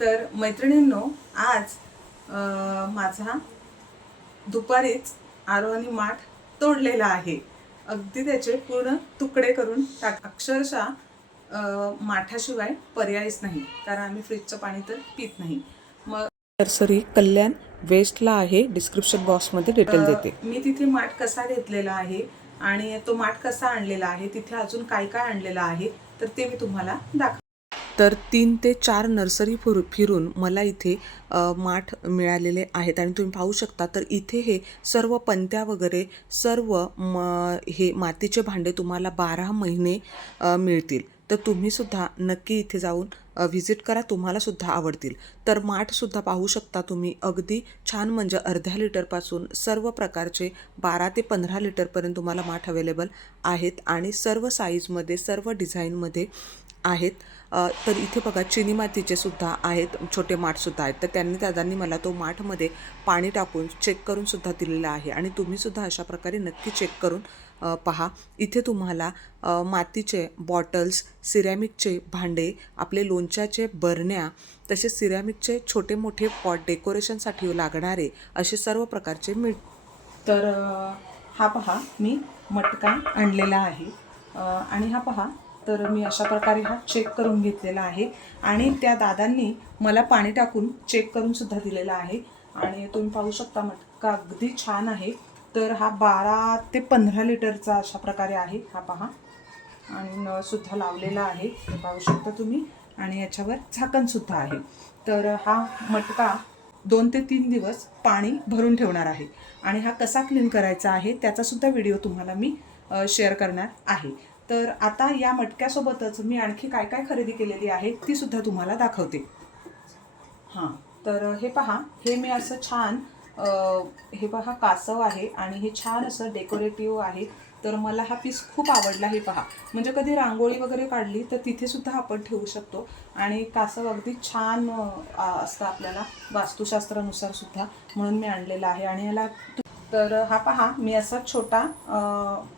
तर मैत्रिणींनो आज माझा दुपारीच आरोहानी माठ तोडलेला आहे. अगदी त्याचे पूर्ण तुकडे करून टाक अक्षरशः माठाशिवाय पर्यायच नाही. कारण आम्ही फ्रीजचं पाणी तर पित नाही. मग नर्सरी कल्याण वेस्टला आहे. डिस्क्रिप्शन बॉक्समध्ये डिटेल देते. मी तिथे माठ कसा घेतलेला आहे आणि तो माठ कसा आणलेला आहे तिथे अजून काय काय आणलेलं आहे तर ते मी तुम्हाला दाखव तर तीन ते चार नर्सरी फुर फिरून मला इथे माठ मिळालेले आहेत. आणि तुम्ही पाहू शकता तर इथे हे सर्व पंत्या वगैरे सर्व म हे मातीचे भांडे तुम्हाला बारा महिने मिळतील. तर तुम्हीसुद्धा नक्की इथे जाऊन व्हिजिट करा. तुम्हालासुद्धा आवडतील. तर माठसुद्धा पाहू शकता तुम्ही. अगदी छान म्हणजे अर्ध्या लिटरपासून सर्व प्रकारचे बारा ते पंधरा लिटरपर्यंत तुम्हाला माठ अवेलेबल आहेत. आणि सर्व साईजमध्ये सर्व डिझाईनमध्ये आहेत. तर इथे बघा चिनी मातीचे सुद्धा आहेत छोटे माठसुद्धा आहेत. तर त्यांनी दादांनी मला तो माठमध्ये पाणी टाकून चेक करून सुद्धा दिलेला आहे. आणि तुम्हीसुद्धा अशा प्रकारे नक्की चेक करून पहा. इथे तुम्हाला मातीचे बॉटल्स सिरॅमिकचे भांडे आपले लोणच्याचे बरण्या तसेच सिरॅमिकचे छोटे मोठे पॉट डेकोरेशनसाठी लागणारे असे सर्व प्रकारचे मिळ तर हा पहा मी मटका आणलेला आहे. आणि हा पहा तर मी अशा प्रकारे हा चेक करून घेतलेला आहे. आणि त्या दादांनी मला पाणी टाकून चेक करून सुद्धा दिलेला आहे. आणि तुम्ही पाहू शकता मटका अगदी छान आहे. तर हा बारा ते पंधरा लिटरचा अशा प्रकारे आहे. हा पहा. आणि नळसुद्धा लावलेला आहे. हे पाहू शकता तुम्ही. आणि याच्यावर झाकण सुद्धा आहे. तर हा मटका दोन ते तीन दिवस पाणी भरून ठेवणार आहे. आणि हा कसा क्लीन करायचा आहे त्याचासुद्धा व्हिडिओ तुम्हाला मी शेअर करणार आहे. तर आता या मटक्यासोबतच मी आणखी काय काय खरेदी केलेली आहे ती सुद्धा तुम्हाला दाखवते. हां तर हे पहा हे मी असं छान हे पहा कासव आहे आणि हे छान असं डेकोरेटिव्ह आहे. तर मला हा पीस खूप आवडला हे पहा. म्हणजे कधी रांगोळी वगैरे काढली तर तिथे सुद्धा आपण ठेवू शकतो. आणि कासव अगदी छान असतं आपल्याला वास्तुशास्त्रानुसार सुद्धा म्हणून मी आणलेला आहे. आणि याला तर हा पहा मी असा छोटा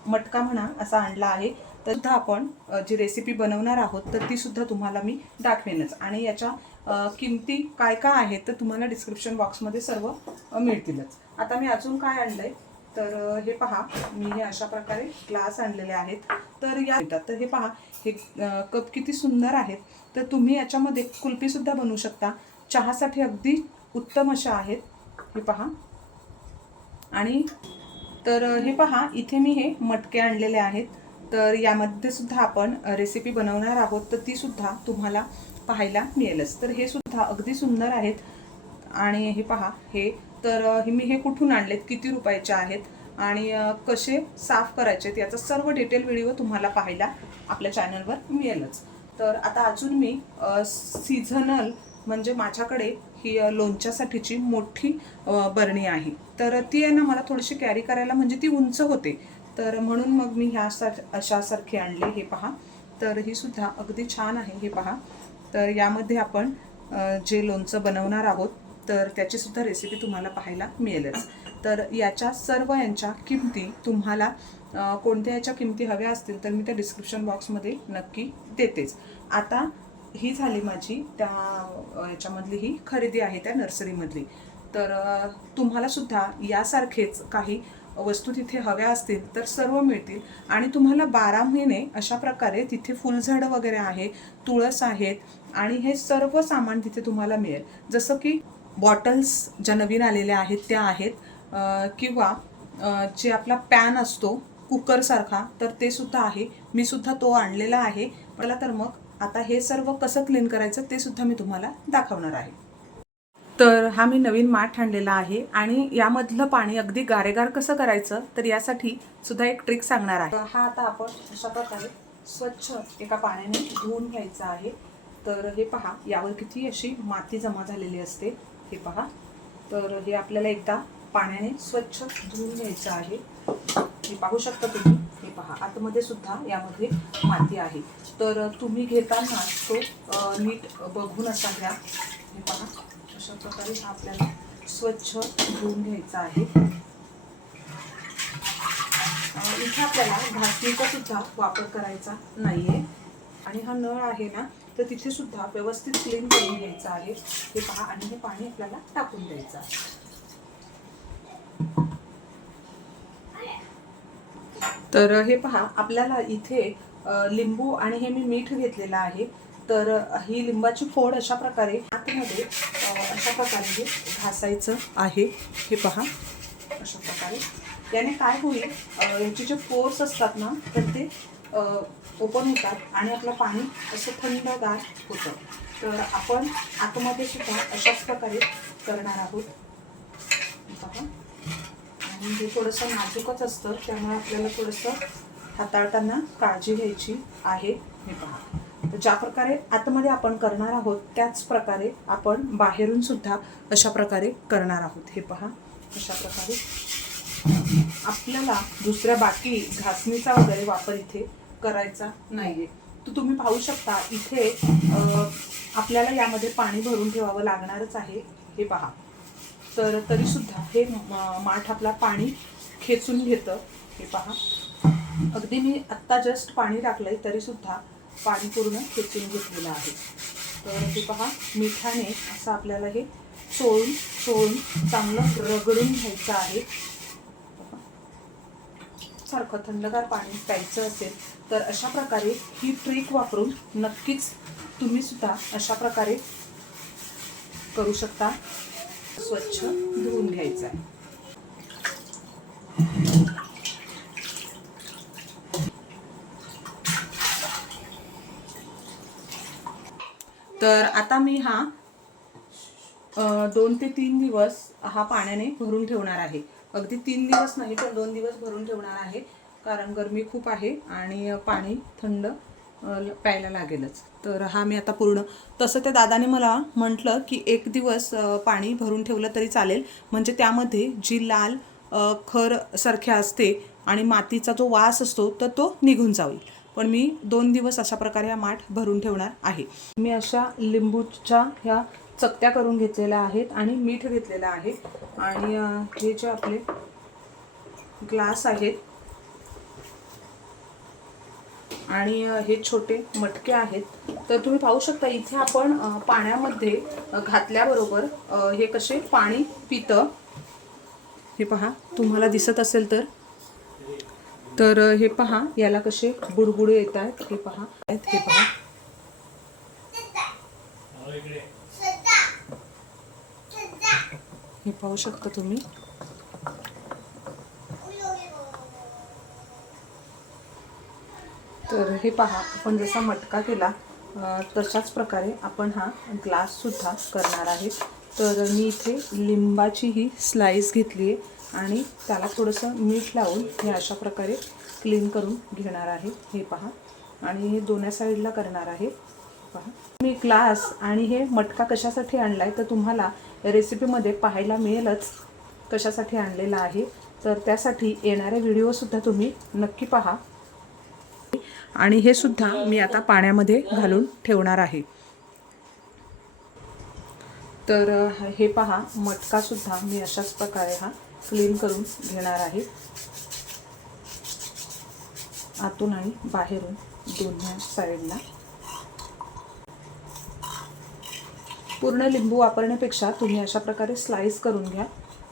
मटका म्हणा असा आणला आहे. तर सुद्धा आपण जी रेसिपी बनवणार आहोत तर ती सुद्धा तुम्हाला मी दाखवेनच. आणि याच्या किमती काय काय आहेत तर तुम्हाला डिस्क्रिप्शन बॉक्समध्ये सर्व मिळतीलच. आता मी अजून काय आणलंय तर हे पहा मी हे अशा प्रकारे ग्लास आणलेले आहेत. तर या येतात तर हे पहा हे कप किती सुंदर आहेत. तर तुम्ही याच्यामध्ये कुल्फी सुद्धा बनवू शकता. चहासाठी अगदी उत्तम अशा आहेत. हे पहा. आणि तर हे पहा इथे मी हे मटके आणलेले आहेत. तर यामध्ये सुद्धा आपण रेसिपी बनवणार आहोत तर ती सुद्धा तुम्हाला पाहायला मिळेलच. तर हे सुद्धा अगदी सुंदर आहेत. आणि हे पहा हे तर मी हे कुठून आणलेत? किती रुपयाचे आहेत? आणि कसे साफ करायचे याचा सर्व डिटेल व्हिडिओ तुम्हाला पाहायला आपल्या चॅनलवर मिळेलच. तर आता अजून मी सीझनल म्हणजे माझ्याकडे ही लोणच्यासाठीची मोठी बरणी आहे. तर ती आहे ना मला थोडीशी कॅरी करायला म्हणजे ती उंच होते. तर म्हणून मग मी ह्या सार अशासारखे आणले हे पहा. तर ही सुद्धा अगदी छान आहे हे पहा. तर यामध्ये आपण जे लोणचं बनवणार आहोत तर त्याचीसुद्धा रेसिपी तुम्हाला पाहायला मिळेलच. तर याच्या सर्व यांच्या किमती तुम्हाला कोणत्या याच्या किमती हव्या असतील तर मी त्या डिस्क्रिप्शन बॉक्समध्ये नक्की देतेच. आता ही झाली माझी त्या याच्यामधली ही खरेदी आहे त्या नर्सरीमधली तर तुम्हालासुद्धा तुम्हाला सुद्धा यासारखेच काही वस्तू तिथे हव्या असतील तर सर्व मिळतील. आणि तुम्हाला बारा महिने अशा प्रकारे तिथे फुलझाडं वगैरे आहे तुळस आहेत आणि हे सर्व सामान तिथे तुम्हाला मिळेल. जसं की बॉटल्स ज्या नवीन आलेल्या आहेत त्या आहेत. किंवा जे आपला पॅन असतो कुकरसारखा तर ते सुद्धा आहे. मी सुद्धा तो आणलेला आहे. मला तर मग आता हे सर्व कसं क्लीन करायचं ते सुद्धा मी तुम्हाला दाखवणार आहे. तर हा मी नवीन माठ आणलेला आहे आणि यामधलं पाणी अगदी गारेगार कसं करायचं तर यासाठी सुद्धा एक ट्रिक सांगणार आहे. हा आता आपण अशा प्रकारे स्वच्छ एका पाण्याने धुवून घ्यायचा आहे. तर हे पहा यावर किती अशी माती जमा झालेली असते हे पहा. तर हे आपल्याला एकदा पाण्याने स्वच्छ धुवून घ्यायचं आहे. हे पाहू शकता तुम्ही हे पहा आतमध्ये सुद्धा यामध्ये माती आहे. तर तुम्ही घेताना तो नीट बघून असा घ्या. हे पहा. अशा प्रकारे हा आपल्याला स्वच्छ धुवून घ्यायचा आहे. इथे आपल्याला घासणीचा सुद्धा वापर करायचा नाही आहे आणि हा नळ आहे ना तर तिथे सुद्धा व्यवस्थित क्लीन करून घ्यायचा आहे. हे पहा आणि हे पाणी आपल्याला टाकून द्यायचं आहे. तर हे पहा आपल्याला इथे लिंबू आणि हे मी मीठ घेतलेलं आहे. तर ही लिंबाची फोड अशा प्रकारे आतमध्ये अशा प्रकारे हे घासायचं आहे. हे पहा. अशा प्रकारे. याने काय होईल याचे जे पोर्स असतात ना तर ते ओपन होतात आणि आपलं पाणी असं थंडगार होतं. तर आपण आतमध्ये सुद्धा अशाच प्रकारे करणार आहोत. आणि हे थोडंसं नाजूकच असतं त्यामुळे आपल्याला थोडंसं हाताळताना काळजी घ्यायची आहे. हे पहा. ज्या प्रकारे आतमध्ये आपण करणार आहोत त्याच प्रकारे आपण बाहेरून सुद्धा अशा प्रकारे करणार आहोत. हे पहा अशा प्रकारे आपल्याला दुसऱ्या बाकी घासणीचा वगैरे वापर इथे करायचा नाहीये. तर तुम्ही पाहू शकता इथे आपल्याला यामध्ये पाणी भरून ठेवावं लागणारच आहे. हे पहा. तर तरी सुद्धा हे माठ आपला पाणी खेचून घेतं. हे पहा. अगदी मी आत्ता जस्ट पाणी टाकलंय तरी सुद्धा पाणी पूर्ण खेचून घेतलेलं आहे. तर हे पहा मिठाने असं आपल्याला हे चोळून चोळून चांगलं रगडून घ्यायचं आहे. सारखं थंडगार पाणी प्यायचं असेल तर अशा प्रकारे ही ट्रिक वापरून नक्कीच तुम्ही सुद्धा अशा प्रकारे करू शकता. स्वच्छ धुवून घ्यायचं आहे. तर आता मी हा दोन ते तीन दिवस हा पाण्याने भरून ठेवणार आहे. अगदी तीन दिवस नाही पण दोन दिवस भरून ठेवणार आहे कारण गरमी खूप आहे आणि पाणी थंड ल- प्यायला लागेलच. तर हा मी आता पूर्ण तसं त्या दादाने मला म्हटलं की एक दिवस पाणी भरून ठेवलं तरी चालेल. म्हणजे त्यामध्ये जी लाल खर सारख्या असते आणि मातीचा जो वास असतो तर तो निघून जाईल. पण मी दोन दिवस अशा प्रकारे हा माठ भरून ठेवणार आहे. मी अशा लिंबूच्या ह्या चकत्या करून घेतलेल्या आहेत आणि मीठ घेतलेलं आहे. आणि हे जे आपले ग्लास आहेत आणि हे छोटे मटके आहेत. तर तुम्ही पाहू शकता इथे आपण पाण्यामध्ये घातल्याबरोबर हे कसे पाणी पितं. हे पहा तुम्हाला दिसत असेल तर. तर हे पहा याला कसे बुडबुडे येत आहेत हे पहा आहेत हे पहा. हे पाहू शकता तुम्ही? तर हे पहा आपण जसा मटका केला तशाच प्रकारे आपण हा ग्लास सुद्धा करणार आहे तर मी इथे लिंबाची ही स्लाईस घेतली आहे आणि त्याला थोडंसं मीठ लावून हे अशा प्रकारे क्लीन करून घेणार आहे. हे पहा. आणि हे दोन्ही साईडला करणार आहे. पहा. मी ग्लास आणि हे मटका कशासाठी आणला आहे तर तुम्हाला रेसिपीमध्ये पाहायला मिळेलच कशासाठी आणलेला आहे. तर त्यासाठी येणारे व्हिडिओसुद्धा तुम्ही नक्की पहा. आणि हे सुद्धा मी आता पाण्यामध्ये घालून ठेवणार आहे. तर हे पहा. मटकासुद्धा मी अशाच प्रकारे हा क्लीन करून घेणार आहे. आतून आणि बाहेरून दोन्ही साईडला. पूर्ण लिंबू वापरण्यापेक्षा तुम्ही अशा प्रकारे स्लाइस करून घ्या.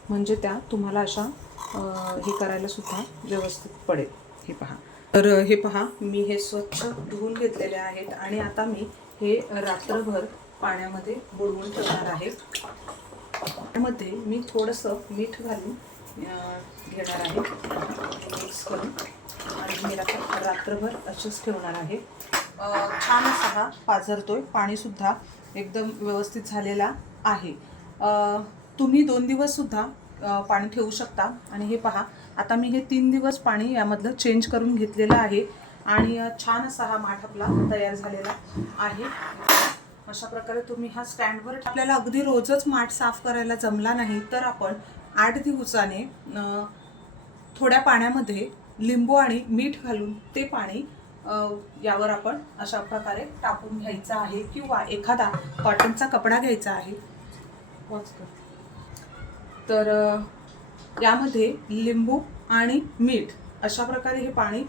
म्हणजे त्या तुम्हाला अशा हे करायला सुद्धा व्यवस्थित पडेल. हे पहा. तर हे पहा मी हे स्वच्छ धुवून घेतलेले आहेत आणि आता मी हे रात्रभर पाण्यामध्ये बुडवून ठेवणार आहे. त्यामध्ये मी थोडंसं मीठ घालून घेणार आहे. मिक्स करून. आणि मी आता रात्रभर असेच ठेवणार आहे. छान असा हा पाझरतोय. पाणीसुद्धा एकदम व्यवस्थित झालेला आहे. तुम्ही दोन दिवससुद्धा पाणी ठेवू शकता. आणि हे पहा आता मी हे तीन दिवस पाणी यामधलं चेंज करून घेतलेलं आहे. आणि छान असा हा माठ आपला तयार झालेला आहे. अशा प्रकारे तुम्ही हा स्टँडवर आपल्याला अगदी रोजच माठ साफ करायला जमला नाही तर आपण आठ दिवसाने थोड्या पाण्यामध्ये लिंबू आणि मीठ घालून ते पाणी यावर आपण अशा प्रकारे टाकून घ्यायचं आहे किंवा एखादा कॉटनचा कपडा घ्यायचा आहे. तर यामध्ये लिंबू आणि मीठ अशा प्रकारे हे पाणी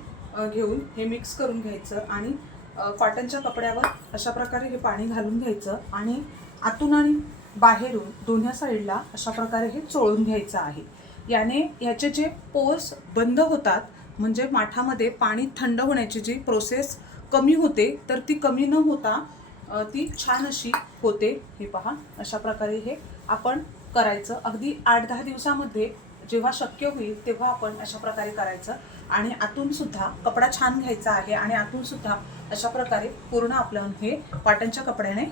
घेऊन हे मिक्स करून घ्यायचं आणि कॉटनच्या कपड्यावर अशा प्रकारे हे पाणी घालून घ्यायचं आणि आतून आणि बाहेरून दोन्ही साईडला अशा प्रकारे हे चोळून घ्यायचं आहे. याने ह्याचे जे पोर्स बंद होतात म्हणजे माठामध्ये पाणी थंड होण्याची जी प्रोसेस कमी होते तर ती कमी न होता ती छान अशी होते. हे पहा अशा प्रकारे हे आपण करायचं. अगदी आठ दहा दिवसामध्ये जेव्हा शक्य होईल तेव्हा आपण अशा प्रकारे करायचं. आणि आतून सुद्धा कपडा छान घ्यायचा आहे आणि आतून सुद्धा अशा प्रकारे पूर्ण आपलं हे कॉटनच्या कपड्याने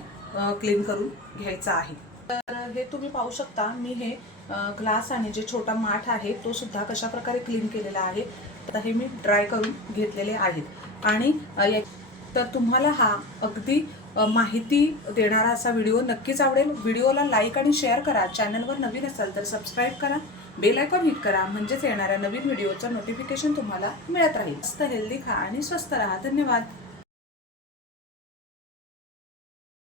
क्लीन करून घ्यायचं आहे. तर हे तुम्ही पाहू शकता मी हे ग्लास आणि जे छोटा माठ आहे तो सुद्धा कशा प्रकारे क्लीन केलेला आहे तर हे मी ड्राय करून घेतलेले आहेत. आणि तर तुम्हाला हा अगदी माहिती देणारा असा व्हिडिओ नक्कीच आवडेल. व्हिडिओला लाईक आणि शेअर करा. चॅनलवर नवीन असाल तर सबस्क्राईब करा. बेल आयकॉन हिट करा. म्हणजेच येणाऱ्या नवीन व्हिडिओचं नोटिफिकेशन तुम्हाला मिळत राहील. मस्त हेल्दी खा आणि स्वस्त राहा. धन्यवाद.